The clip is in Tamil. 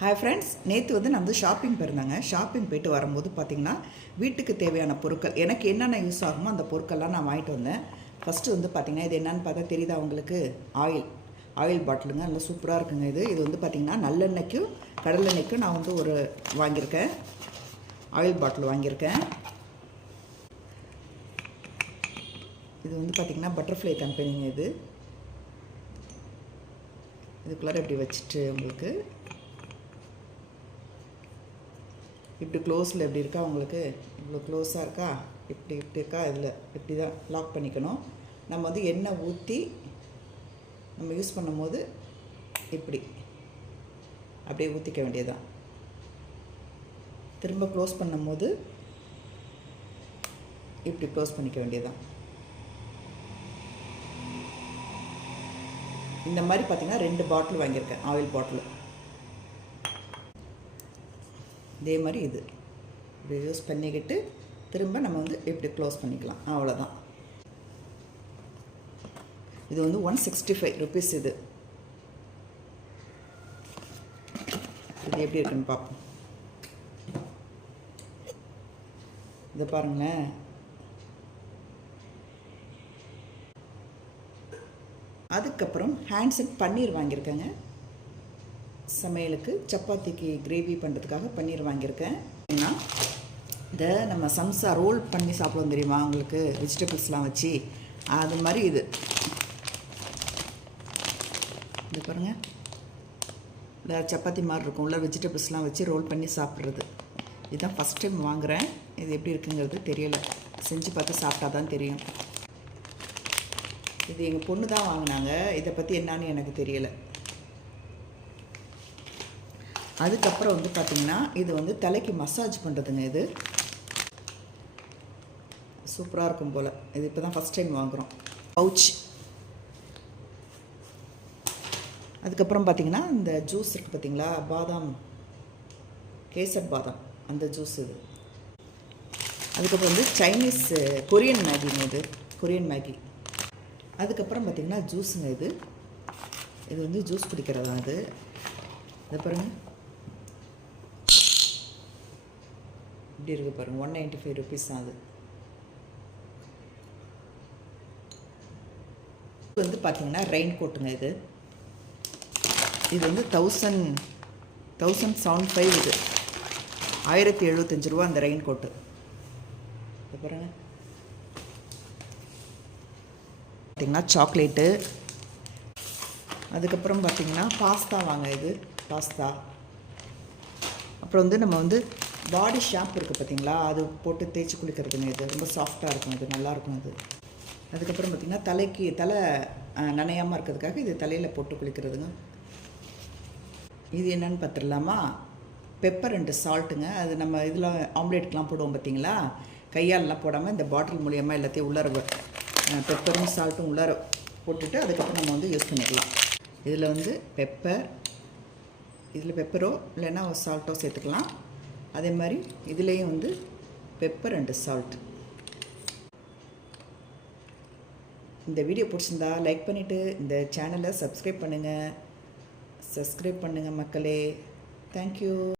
ஹாய் ஃப்ரெண்ட்ஸ் நேற்று வந்து நான் வந்து ஷாப்பிங் போயிருந்தாங்க. ஷாப்பிங் போயிட்டு வரும்போது பார்த்திங்கன்னா வீட்டுக்கு தேவையான பொருட்கள் எனக்கு என்னென்ன யூஸ் ஆகுமோ அந்த பொருட்கள்லாம் நான் வாங்கிட்டு வந்தேன். ஃபஸ்ட்டு வந்து பார்த்திங்கன்னா இது என்னென்னு பார்த்தா தெரியுதா உங்களுக்கு? ஆயில் ஆயில் பாட்டிலுங்க நல்லா சூப்பராக இருக்குங்க இது. இது வந்து பார்த்திங்கன்னா நல்லெண்ணெய்க்கும் கடலெண்ணெய்க்கும் நான் வந்து ஒரு வாங்கியிருக்கேன். ஆயில் பாட்டில் வாங்கியிருக்கேன். இது வந்து பார்த்திங்கன்னா பட்டர்ஃப்ளை கம்பெனிங்க இது. இதுக்குள்ளார இப்படி வச்சுட்டு உங்களுக்கு? இப்படி க்ளோஸில் எப்படி இருக்கா? உங்களுக்கு இவ்வளோ க்ளோஸாக இருக்கா? இப்படி இப்படி இருக்கா? இதில் இப்படி தான் லாக் பண்ணிக்கணும். நம்ம வந்து எண்ணெய் ஊற்றி நம்ம யூஸ் பண்ணும்போது இப்படி. அப்படியே ஊற்றிக்க வேண்டியதுதான். திரும்ப க்ளோஸ் பண்ணும்போது இப்படி க்ளோஸ் பண்ணிக்க வேண்டியதுதான். இந்த மாதிரி பார்த்திங்கன்னா ரெண்டு பாட்டில் வாங்கியிருக்கேன். ஆயில் பாட்டில் இதே மாதிரி இது. இப்படி யூஸ் பண்ணிக்கிட்டு திரும்ப நம்ம வந்து இப்படி க்ளோஸ் பண்ணிக்கலாம். அவ்வளோதான் இது வந்து ஒன் சிக்ஸ்டி ஃபைவ் ருபீஸ் இது. இது எப்படி இருக்குன்னு பார்ப்போம். இதை பாருங்களேன். அதுக்கப்புறம் ஹேண்ட்ஸன் பன்னீர் வாங்கியிருக்கேங்க. சமையலுக்கு சப்பாத்திக்கு கிரேவி பண்ணுறதுக்காக பன்னீர் வாங்கியிருக்கேன். ஏன்னா இந்த நம்ம சம்சா ரோல் பண்ணி சாப்பிடுவோம் தெரியுமா உங்களுக்கு? வெஜிடபிள்ஸ்லாம் வச்சு. அது மாதிரி இது. இது பாருங்கள் இந்த சப்பாத்தி மாதிரி இருக்கும் உள்ள வெஜிடபிள்ஸ்லாம் வச்சு ரோல் பண்ணி சாப்பிட்றது. இதுதான் ஃபஸ்ட் டைம் வாங்குகிறேன் இது எப்படி இருக்குங்கிறது தெரியலை. செஞ்சு பார்த்து சாப்பிட்டா தான் தெரியும். இது எங்கள் பொண்ணு தான் வாங்கினாங்க. இதை பற்றி என்னான்னு எனக்கு தெரியலை. அதுக்கப்புறம் வந்து பார்த்திங்கன்னா இது வந்து தலைக்கு மசாஜ் பண்ணுறதுங்க இது. சூப்பராக இருக்கும் போல். இது இப்போ தான் ஃபஸ்ட் டைம் வாங்குகிறோம் பவுச் அதுக்கப்புறம் பார்த்திங்கன்னா இந்த ஜூஸ் இருக்குது பார்த்தீங்களா பாதாம். கேசர் பாதாம். அந்த ஜூஸ் இது. அதுக்கப்புறம் வந்து சைனீஸ் கொரியன் மேகிங்க இது. கொரியன் மேகி அதுக்கப்புறம் பார்த்திங்கன்னா ஜூஸுங்க இது. இது வந்து ஜூஸ் குடிக்கிறதா இது? இதை பாருங்கள் எப்படி இருக்கு பாருங்கள் ஒன் நைன்ட்டி ஃபைவ் ருபீஸ் தான் அது. வந்து பார்த்தீங்கன்னா ரெயின் கோட்டுங்க இது. இது வந்து தௌசண்ட் தௌசண்ட் செவன் ஃபைவ் இது. ஆயிரத்தி எழுபத்தஞ்சு ரூபா அந்த ரெயின் கோட்டு இது பார்த்திங்கன்னா சாக்லேட்டு அதுக்கப்புறம் பார்த்திங்கன்னா பாஸ்தா வாங்க இது பாஸ்தா அப்புறம் வந்து நம்ம வந்து பாடி ஷாம்பு இருக்குது பார்த்தீங்களா அது போட்டு தேய்ச்சி குளிக்கிறதுங்க இது. ரொம்ப சாஃப்டாக இருக்கும். அது நல்லாயிருக்கும் அது. அதுக்கப்புறம் பார்த்திங்கன்னா தலைக்கு தலை நனையாமல் இருக்கிறதுக்காக இது தலையில் போட்டு குளிக்கிறதுங்க. இது என்னன்னு பார்த்துடலாமா பெப்பர் அண்டு சால்ட்டுங்க அது நம்ம இதில் ஆம்லேட்டுக்கெலாம் போடுவோம் பார்த்தீங்களா கையாலெலாம் போடாமல் இந்த பாட்டில் மூலியமாக எல்லாத்தையும் உள்ளார பெப்பரும் சால்ட்டும் உள்ளார போட்டுட்டு அதுக்கப்புறம் நம்ம வந்து யூஸ் பண்ணிக்கலாம். இதில் வந்து பெப்பர் இதில் பெப்பரோ இல்லைன்னா சால்ட்டோ சேர்த்துக்கலாம். அதே மாதிரி இதுலேயும் வந்து பெப்பர் அண்டு சால்ட் இந்த வீடியோ பிடிச்சிருந்தா லைக் பண்ணிவிட்டு இந்த சேனலை சப்ஸ்கிரைப் பண்ணுங்கள் சப்ஸ்கிரைப் பண்ணுங்கள் மக்களே. தேங்க்யூ